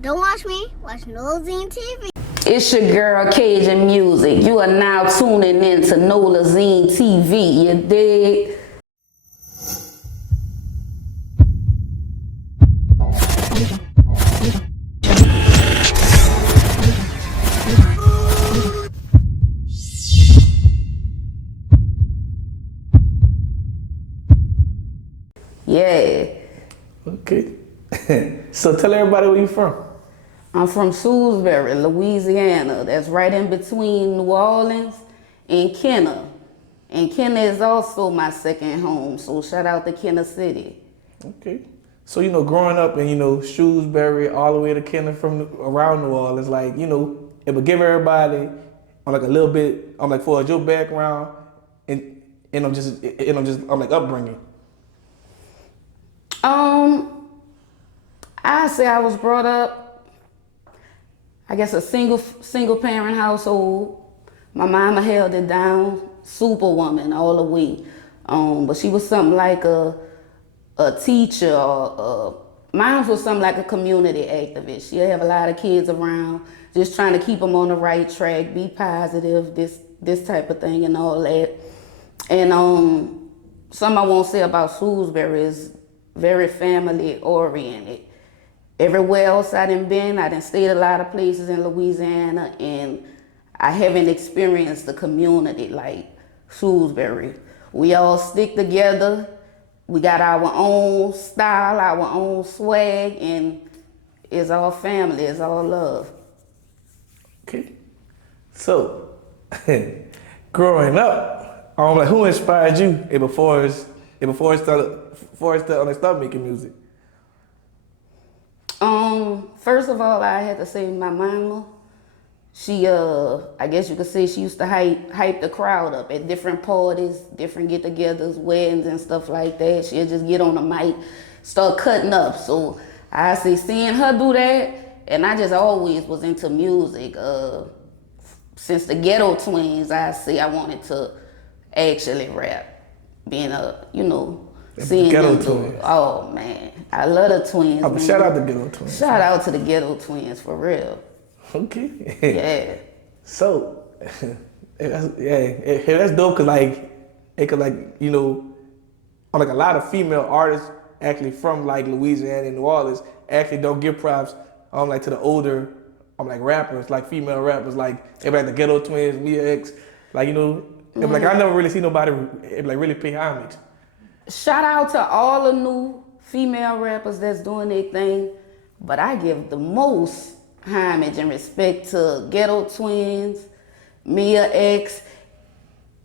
Don't watch me, watch Nolazine TV. It's your girl Kajan Music. You are now tuning in to Nolazine TV. You dig? Yeah. Okay. So tell everybody where you from. I'm from Shrewsbury, Louisiana. That's right in between New Orleans and Kenner. And Kenner is also my second home, so shout out to Kenner City. Okay. So, growing up in, Shrewsbury all the way to Kenner from around New Orleans, it would give everybody on like a little bit, for your background and upbringing. I say I was brought up, I guess, a single parent household. My mama held it down, superwoman all the way. But she was something like a teacher, or mine was something like a community activist. She have a lot of kids around, just trying to keep them on the right track, be positive, this type of thing and all that. And something I won't say about Shrewsbury is very family oriented. Everywhere else I done stayed a lot of places in Louisiana, and I haven't experienced the community like Shrewsbury. We all stick together. We got our own style, our own swag, and it's all family, it's all love. Okay. So, growing up, who inspired you before it started making music? First of all, I had to say my mama. She, I guess you could say she used to hype the crowd up at different parties, different get-togethers, weddings and stuff like that. She'd just get on the mic, start cutting up. So I say seeing her do that, and I just always was into music. Since the Ghetto twins, I say I wanted to actually rap, being seeing Ghetto them do twins. it. Oh man, I love the twins. Oh, shout out to Ghetto twins. Shout out to the Ghetto twins for real. Okay. Yeah. So, that's dope because it could a lot of female artists actually from Louisiana and New Orleans actually don't give props to the older rappers, female rappers, the Ghetto twins, Mia X, I never really see nobody really pay homage. Shout out to all the new female rappers that's doing their thing, but I give the most homage and respect to Ghetto twins, Mia X,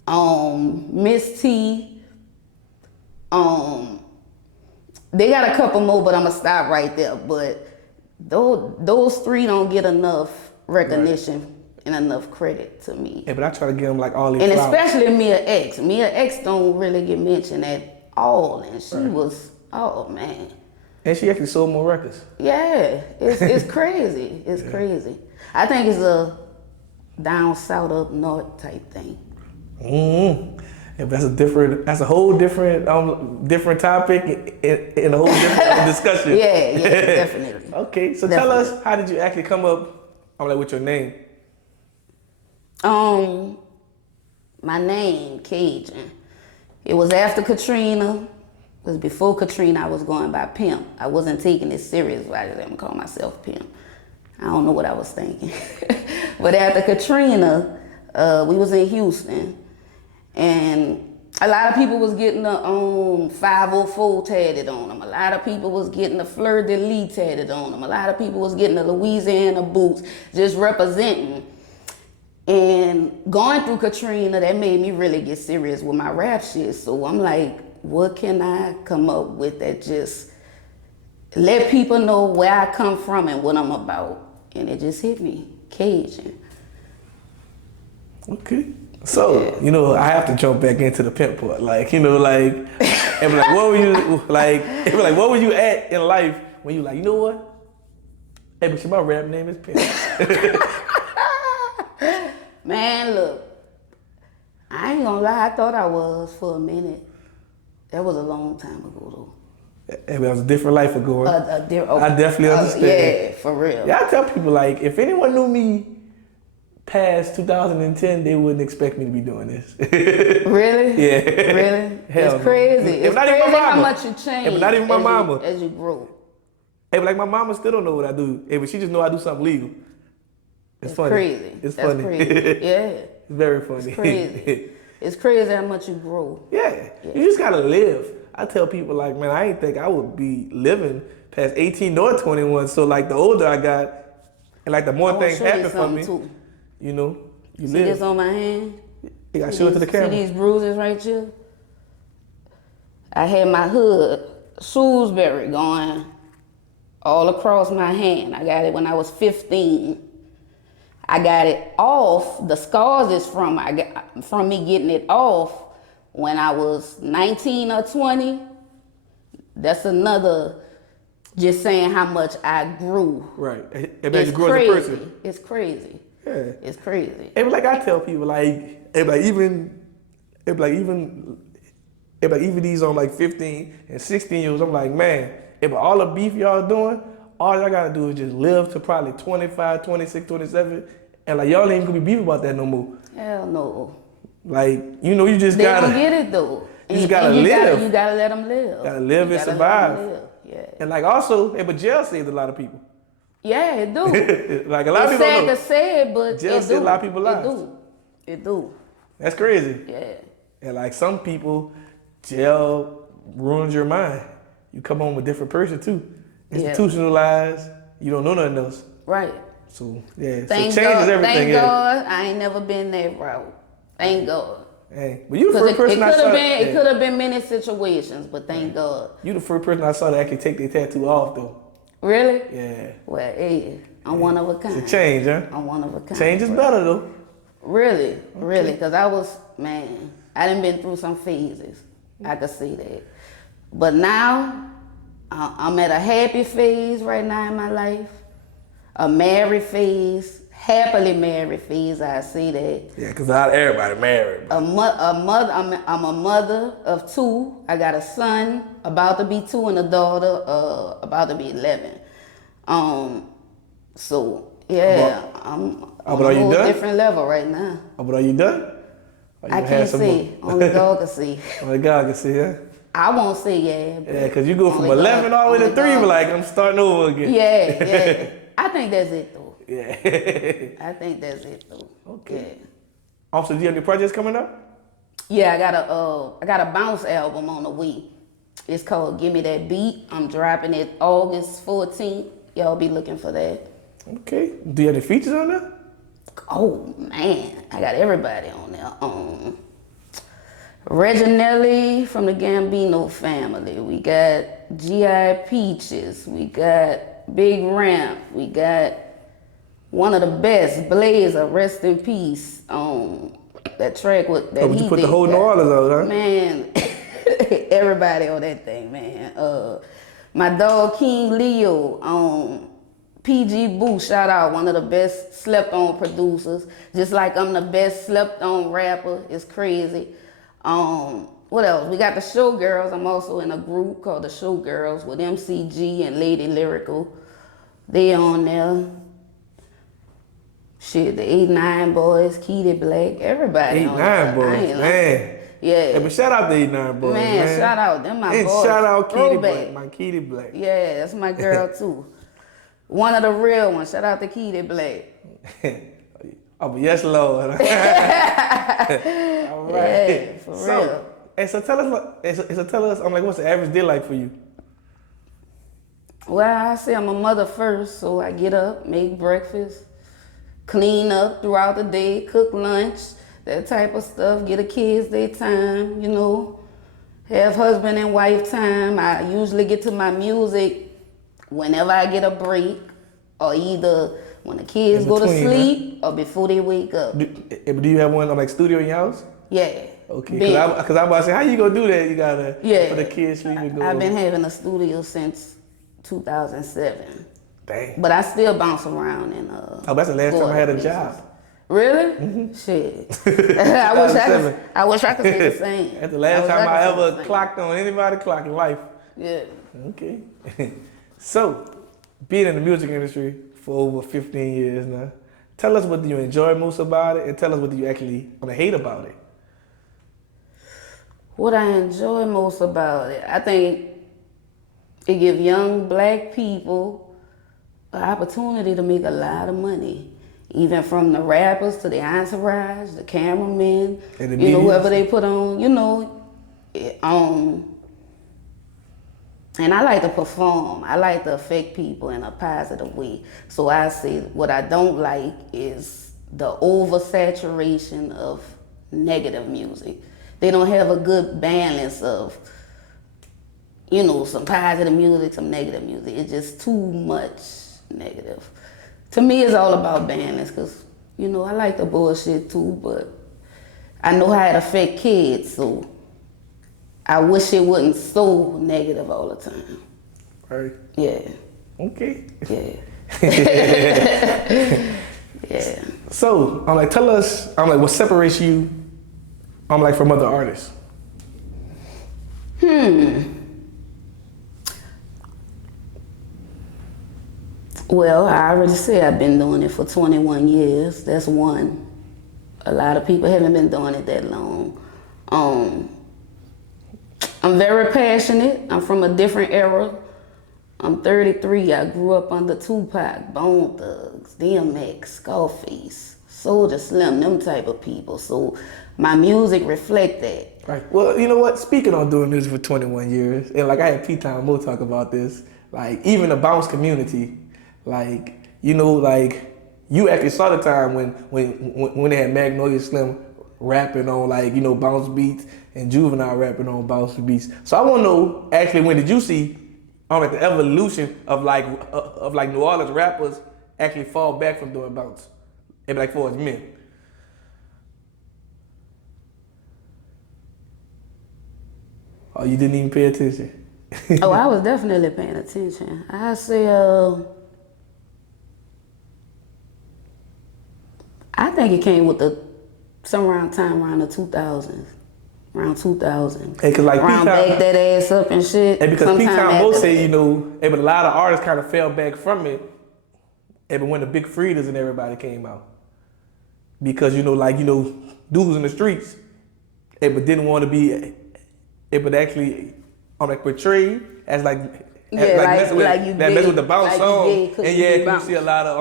Miss T. They got a couple more, but I'ma stop right there. But those three don't get enough recognition and enough credit to me. Yeah, but I try to give them all these and flowers. Especially Mia X. Mia X don't really get mentioned at all, and she was, oh man. And she actually sold more records. Yeah, it's crazy. It's crazy. I think it's a down south up north type thing. Mm-hmm. Yeah, but that's a whole different topic and a whole different discussion. Yeah, definitely. Okay, so definitely. Tell us, how did you actually come up with your name? My name, Kajan. It was after Katrina. It was before Katrina. I was going by Pimp. I wasn't taking it serious. I just didn't call myself Pimp. I don't know what I was thinking. But after Katrina, we was in Houston, and a lot of people was getting the 504 tatted on them. A lot of people was getting the Fleur de Lis tatted on them. A lot of people was getting the Louisiana boots, just representing. And going through Katrina, that made me really get serious with my rap shit. So I'm like, what can I come up with that just let people know where I come from and what I'm about? And it just hit me, Kajan. Okay. So, I have to jump back into the pimp part. And be like, what were you at in life when you you know what? Hey, but my rap name is Pimp. Man, look, I ain't gonna lie, I thought I was for a minute. That was a long time ago though. It was a different life ago. I I definitely understand. Yeah, for real. Yeah, I tell people, like, if anyone knew me past 2010, they wouldn't expect me to be doing this. Really? Yeah. Really? Hell It's crazy. no. It's not even crazy my how mama. much you change But not even my mama. as you grow. Hey, but like my mama still don't know what I do. Hey, but she just know I do something legal. It's funny. Crazy. It's That's funny. crazy. Yeah. It's very funny. It's crazy. It's crazy how much you grow. Yeah. You just gotta live. I tell people, like, man, I ain't think I would be living past 18 nor 21. So like the older I got, and like the more things happen for me, too. you know, you See live. this on my hand? You gotta show it to the camera. See these bruises right here? I had my hood, Shrewsbury, going all across my hand. I got it when I was 15. I got it off. The scars is from me getting it off when I was 19 or 20. That's another, just saying how much I grew. Right. It made you grow as a person. It's crazy. Yeah. It's crazy. It was like I tell people, like, even these on like 15 and 16 years, I'm like, man, if all the beef y'all doing, all y'all gotta do is just live to probably 25, 26, 27, and like y'all ain't gonna be beef about that no more. Hell no. Like, you know, you just gotta. They don't get it though. You just gotta live. You gotta let them live. Gotta live and survive. Yeah. And like also, but jail saved a lot of people. Yeah, it do. Like a lot of people don't know. It's sad to say it, but jail saved a lot of people's lives. It do. That's crazy. Yeah. And like some people, jail ruins your mind. You come home a different person too. Institutionalized. You don't know nothing else. Right. So yeah, Thank so changes God, everything. Thank God, I ain't never been that route. Thank God. Hey, but you the first person I saw. It could have been many situations, but thank God. You the first person I saw that actually take their tattoo off though. Really? Yeah. Well, hey, I'm one of a kind. It's a change, huh? I'm one of a kind. Change is better though. Really, really, because I done been through some phases. I could see that. But now, I'm at a happy phase right now in my life. A married phase, happily married phase, I see that. Yeah, because not everybody married. I'm a mother of 2. I got a son about to be 2 and a daughter about to be 11. So yeah, I'm on a whole different level right now. But are you done? I can't see. Only God can see. Only God can see, huh? I won't say yeah. Yeah, because you go from 11 all the way to 3, but like I'm starting over again. Yeah. I think that's it though. Yeah. I think that's it though. Okay. Yeah. Also, do you have any projects coming up? Yeah, I got a bounce album on the way. It's called Give Me That Beat. I'm dropping it August 14th. Y'all be looking for that. Okay. Do you have any features on there? Oh man, I got everybody on there. Reginelli from the Gambino family. We got G.I. Peaches. We got Big Ramp. We got one of the best, Blazer, rest in peace. That track with that you put the whole New Orleans on, huh? Man, everybody on that thing, man. My dog King Leo, PG Boo, shout out, one of the best slept on producers. Just like I'm the best slept on rapper. It's crazy. What else? We got the Showgirls. I'm also in a group called the Showgirls with MCG and Lady Lyrical. They on there. Shit, the 8-9 boys, Kitty Black, everybody. 8-9 boys, man. Yeah. Hey, but shout out the 8-9 boys, man. Shout out, them my and boys. shout out Kitty Throwback. Black, my Kitty Black. Yeah, that's my girl too. One of the real ones. Shout out to Kitty Black. Oh, yes, Lord. All right. Yeah, for real. Hey, so tell us, I'm like, what's the average day like for you? Well, I say I'm a mother first, so I get up, make breakfast, clean up throughout the day, cook lunch, that type of stuff, get the kids their time, you know, have husband and wife time. I usually get to my music whenever I get a break, or either when the kids go to sleep or before they wake up. Do you have one like studio in your house? Yeah. Okay, because I'm about to say, how you gonna do that? You gotta, for the kids sleeping. I've been having a studio since 2007. Dang. But I still bounce around and that's the last time I had a job. Really? Mm-hmm. Shit. I wish I could say the same. That's the last time I ever clocked on anybody clock in life. Yeah. Okay. So, being in the music industry for over 15 years now, tell us what do you enjoy most about it, and tell us what do you actually hate about it. What I enjoy most about it, I think it gives young black people an opportunity to make a lot of money. Even from the rappers to the entourage, the cameramen, And the whoever they put on, and I like to perform. I like to affect people in a positive way. So I say what I don't like is the oversaturation of negative music. They don't have a good balance of, some positive music, some negative music. It's just too much negative. To me, it's all about balance because, I like the bullshit too, but I know how it affect kids, so I wish it wasn't so negative all the time. Right. Yeah. Okay. Yeah. Yeah. So, tell us, what separates you, from other artists? Well, I already said I've been doing it for 21 years. That's one. A lot of people haven't been doing it that long. I'm very passionate. I'm from a different era. I'm 33. I grew up under Tupac, Bone Thugs, DMX, Scarface, Soulja Slim, them type of people. So my music reflect that. Right. Well, you know what? Speaking on doing music for 21 years, and I had P-Time Mo talk about this, even the bounce community, you actually saw the time when they had Magnolia Slim rapping on bounce beats and Juvenile rapping on bounce beats. So I want to know actually when did you see the evolution of New Orleans rappers actually fall back from doing bounce, and for as men. Oh, you didn't even pay attention. Oh, I was definitely paying attention. I say, I think it came with around the 2000s. Around 2000. Hey, cause around back that ass up and shit. And because P-Time Mo say, but a lot of artists kind of fell back from it, but when the Big Fridas and everybody came out. Because, dudes in the streets, but didn't want to be, but actually, portrayed as messing with the bounce song. And you see a lot of,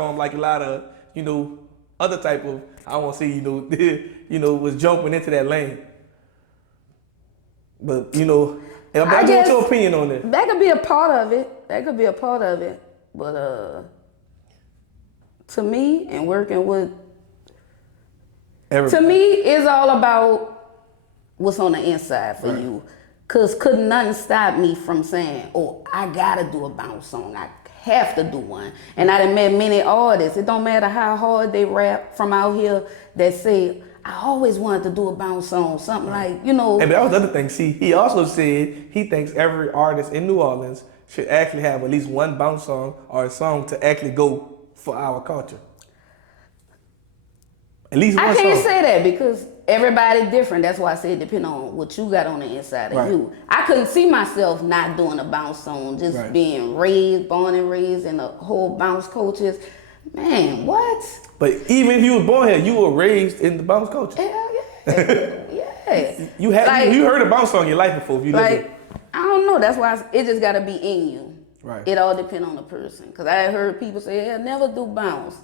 other type of, I won't say, was jumping into that lane. But, I want your opinion on that. That could be a part of it. But to me, and working with, everybody. To me, it's all about what's on the inside for you. Because couldn't nothing stop me from saying, oh, I gotta do a bounce song. I have to do one. And I done met many artists. It don't matter how hard they rap from out here that say, I always wanted to do a bounce song. Something And that was the other thing. See, he also said he thinks every artist in New Orleans should actually have at least one bounce song or a song to actually go for our culture. At least one song. I can't say that because everybody different. That's why I said depending on what you got on the inside of you. I couldn't see myself not doing a bounce song, just being born and raised in the whole bounce cultures. Man, what? But even if you were born here, you were raised in the bounce culture. Hell yeah. Yeah. You heard a bounce song in your life before if you lived it. I don't know. That's why it just gotta be in you. Right. It all depends on the person. Cause I heard people say, "I'll never do bounce."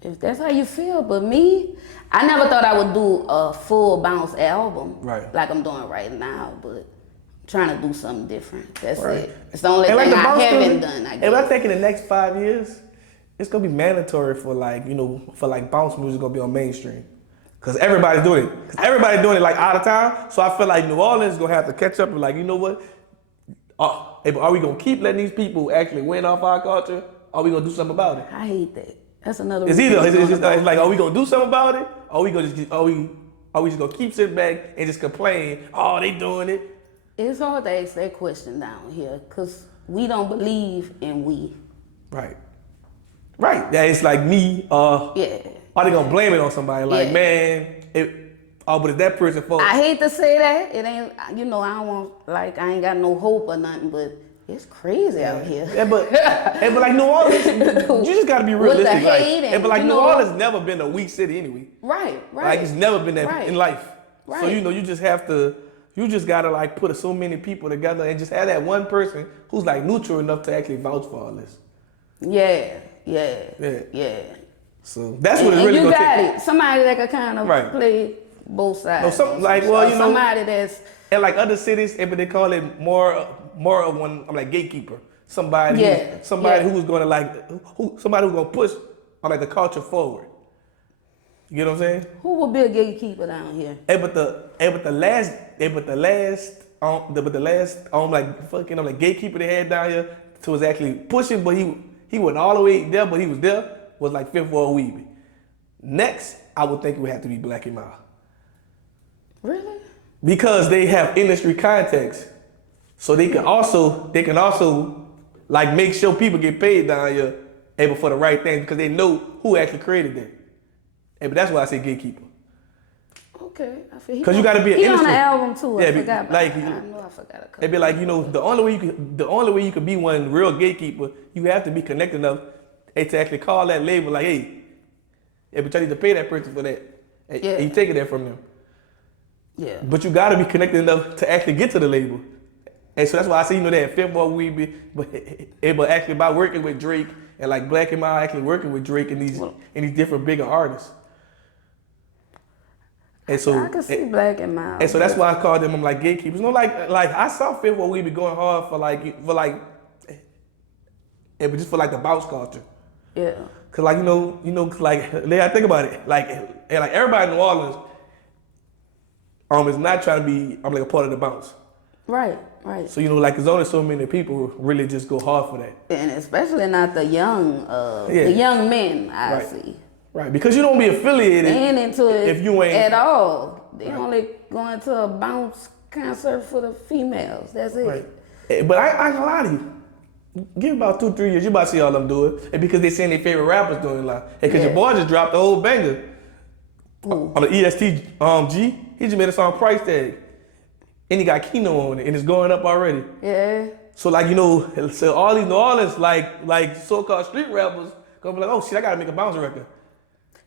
If that's how you feel, but me, I never thought I would do a full bounce album like I'm doing right now, but I'm trying to do something different. That's it. It's the only thing I haven't done, I guess. And I think in the next 5 years, it's gonna be mandatory for bounce music gonna be on mainstream. Cause everybody's doing it. Everybody's doing it out of time. So I feel like New Orleans is gonna have to catch up and you know what? Are we gonna keep letting these people actually win off our culture? Or are we gonna do something about it? I hate that. That's another. It's are we gonna do something about it? Or are we just gonna keep sitting back and just complain? Oh, they doing it. It's hard to ask that question down here because we don't believe in we. Right. Yeah, it's like me. Are they gonna blame it on somebody? But it's that person's fault. I hate to say that. It ain't. I don't want I ain't got no hope or nothing, but It's crazy out here. Yeah, but like New Orleans, you just gotta be realistic. With the hate like, but like you New know, Orleans never been a weak city anyway. Right. Like it's never been that in life. Right. So you just have to, you just gotta like put so many people together and just have that one person who's like neutral enough to actually vouch for all this. Yeah. So that's what it really you gonna got take. it. Somebody that can kind of play both sides. No, something like somebody that's and like other cities, but they call it more of one. I'm like gatekeeper. Somebody who's gonna like somebody who's gonna push on like the culture forward. You get what I'm saying? Who will be a gatekeeper down here? But the last like fucking like gatekeeper they had down here to was actually pushing, but he wasn't all the way there, but he was there. Was like Fifth Ward Weeby. Next, I would think it would have to be Black and Mild. Really? Because they have industry context, so they can also like make sure people get paid down here able for the right things because they know who actually created it. But that's why I say gatekeeper. Okay, I feel because you got to be an industry. He on the album too. Yeah, I forgot. Like I know I forgot a couple. It'd be like the only way you could be one real gatekeeper, you have to be connected enough to actually call that label like, hey, but I need to pay that person for that. And you taking that from them. Yeah. But you got to be connected enough to actually get to the label. And so that's why I say, they had Fifth Ward Weeby, but actually by working with Drake and like Black and Mild actually working with Drake and these different bigger artists. And so I can see Black and Mild. And so that's why I call them like gatekeepers. Like I saw Fifth Ward Weeby going hard but just for like the bounce culture. Yeah. Cause like like I think about it, like everybody in New Orleans, is not trying to be like a part of the bounce. Right. So like there's only so many people who really just go hard for that. And especially not the young, the young men I see. Right, because you don't be affiliated into it if you ain't at all. They only going to a bounce concert for the females. That's it. Right. But I ain't gonna lie to you. Give about 2-3 years, you about to see all them do it. And because they saying their favorite rappers doing it live. Because your boy just dropped the whole banger. On the EST G. He just made a song Price Tag. And he got Keno on it and it's going up already. Yeah. So so all these New Orleans like so-called street rappers gonna be like, oh shit, I gotta make a bounce record.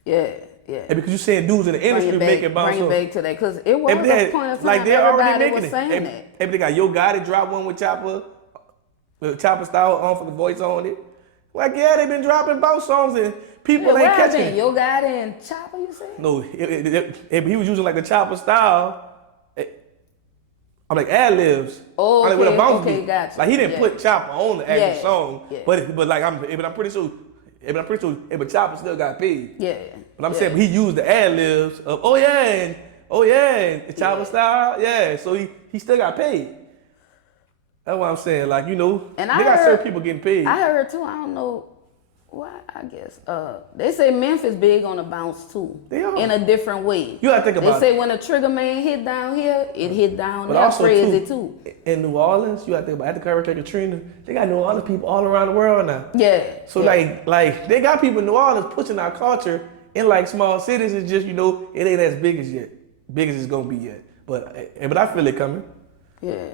Yeah. And because you saying dudes in the industry making bounce. Bring it back to that, because it was a point of time they're already everybody making was saying that. And they got Yo Gotti drop one with Chopper style on for the voice on it. Like, yeah, they've been dropping bounce songs and people ain't catching it. Yo Gotti and Chopper, you said? No, he was using like the Chopper style. I'm like ad-libs. Oh, okay, with a bounce beat. Gotcha. Like he didn't put Chopper on the actual song, but like I'm pretty sure, but Chopper still got paid. Yeah. But I'm saying he used the ad-libs of and the Chopper style, so he still got paid. That's what I'm saying. Like, and they got certain people getting paid. I heard too, I don't know why, I guess. They say Memphis big on the bounce too. They are. In a different way. You gotta think about it. They say when a trigger man hit down here, it hit down but there also crazy too. In New Orleans, you gotta think about after Hurricane Katrina, they got New Orleans people all around the world now. Yeah. So like they got people in New Orleans pushing our culture in like small cities. It's just, it ain't as big as it's gonna be yet. But I feel it coming. Yeah.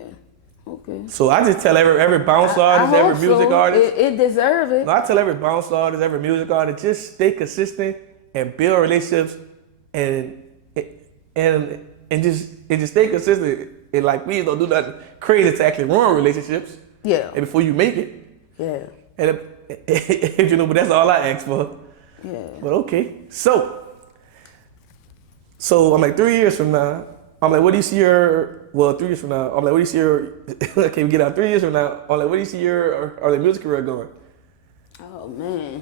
Okay. So I just tell every bounce artist, every music artist. It deserves it. No, I tell every bounce artist, every music artist, just stay consistent and build relationships and just stay consistent. And like, please don't do nothing crazy to actually ruin relationships. Yeah. And before you make it. Yeah. And but that's all I ask for. Yeah. But okay. So I'm like 3 years from now, I'm like, what do you see 3 years from now, I'm like, what do you see okay, we get out 3 years from now, I'm like, what do you see your music career going? Oh man,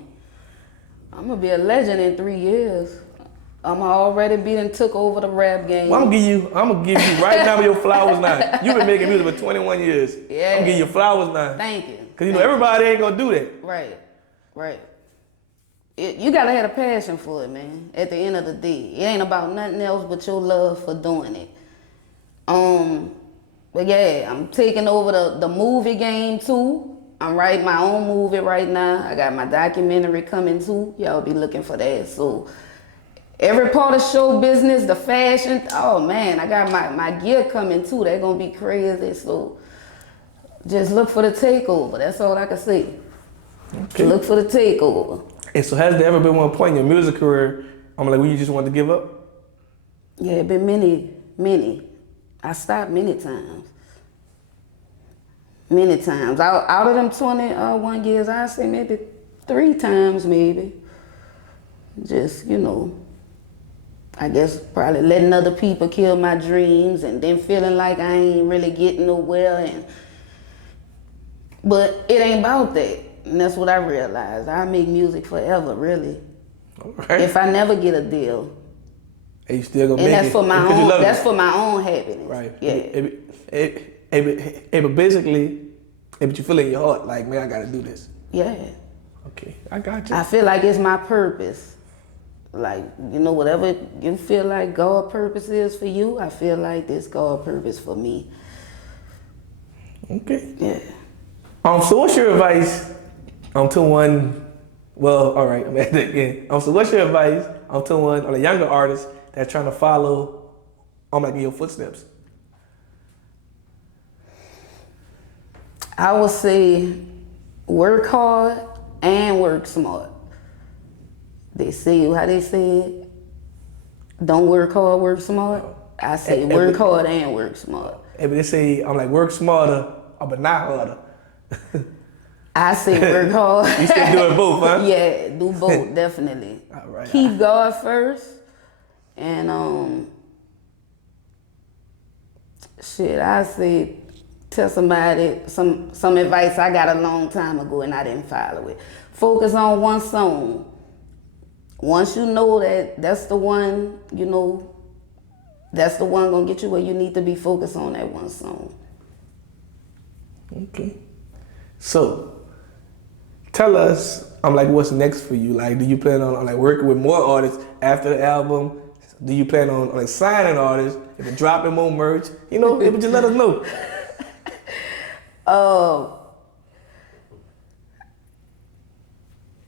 I'm gonna be a legend in 3 years. I'm already being took over the rap game. Well, I'm gonna give you right now your flowers now. You've been making music for 21 years. Yeah. I'm gonna give you your flowers now. Thank you. Cause everybody ain't gonna do that. Right. You gotta have a passion for it, man. At the end of the day, it ain't about nothing else but your love for doing it. But yeah, I'm taking over the movie game too. I'm writing my own movie right now. I got my documentary coming too. Y'all be looking for that. So every part of show business, the fashion, oh man, I got my gear coming too. They're gonna be crazy. So Just look for the takeover. That's all I can say. Okay. Look for the takeover. And so has there ever been one point in your music career, like when you just wanted to give up? Yeah, it been many. I stopped many times. Many times. Out of them 21 years, I say maybe 3 times, maybe. Just, I guess probably letting other people kill my dreams and then feeling like I ain't really getting nowhere. But it ain't about that. And that's what I realized. I make music forever, really. All right. If I never get a deal. And you still gonna And make that's it. for my own. That's it. for my own happiness. Right. Yeah. But basically, but you feel in your heart like, man, I gotta do this. Yeah. Okay, I got you. I feel like it's my purpose. Like, whatever you feel like God's purpose is for you, I feel like this God's purpose for me. Okay. Yeah. So what's your advice to one? Well, all right. I'm at that again. So what's your advice to one or a younger artist that's trying to follow, like in your footsteps? I would say work hard and work smart. They say it. Don't work hard, work smart. I say work hard and work smart. But they say work smarter, but not harder. I say work hard. You still doing both, huh? Yeah, do both, definitely. All right. Keep God first. And I say tell somebody some advice I got a long time ago and I didn't follow it. Focus on one song. Once you know that's the one, that's the one gonna get you where you need to be. Focused on that one song. Okay. So, tell us, what's next for you? Like, do you plan on working with more artists after the album? Do you plan on signing artists? If you're dropping more merch, just let us know.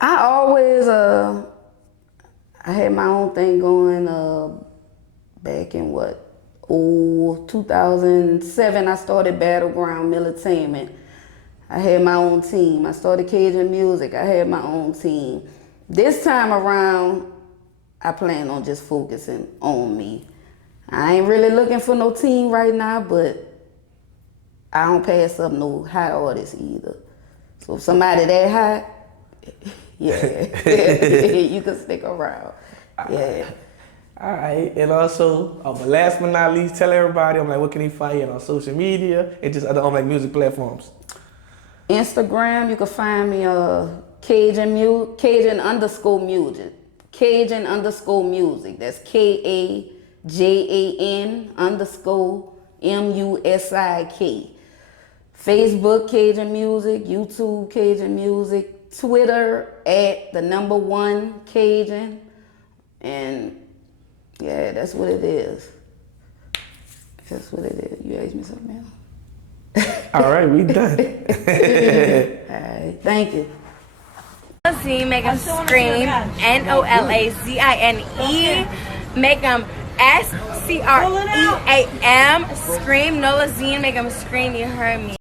I always I had my own thing going back in 2007 I started Battleground Militainment. I had my own team. I started Kajan Musik. I had my own team. This time around, I plan on just focusing on me. I ain't really looking for no team right now, but I don't pass up no high artists either. So if somebody that high, yeah, you can stick around. Yeah. All right, and also, but last but not least, tell everybody, what can they find you on social media and just other music platforms? Instagram, you can find me Kajan _music. Kajan _music. That's KAJAN_MUSIK. Facebook Kajan Music, YouTube Kajan Music, Twitter @1 Kajan, and yeah, that's what it is. That's what it is. You asked me something else. All right, we done. All right, thank you. Nolazine, make them scream. NOLAZINE. Make them SCREAM. Scream. Nolazine, make them scream. You heard me.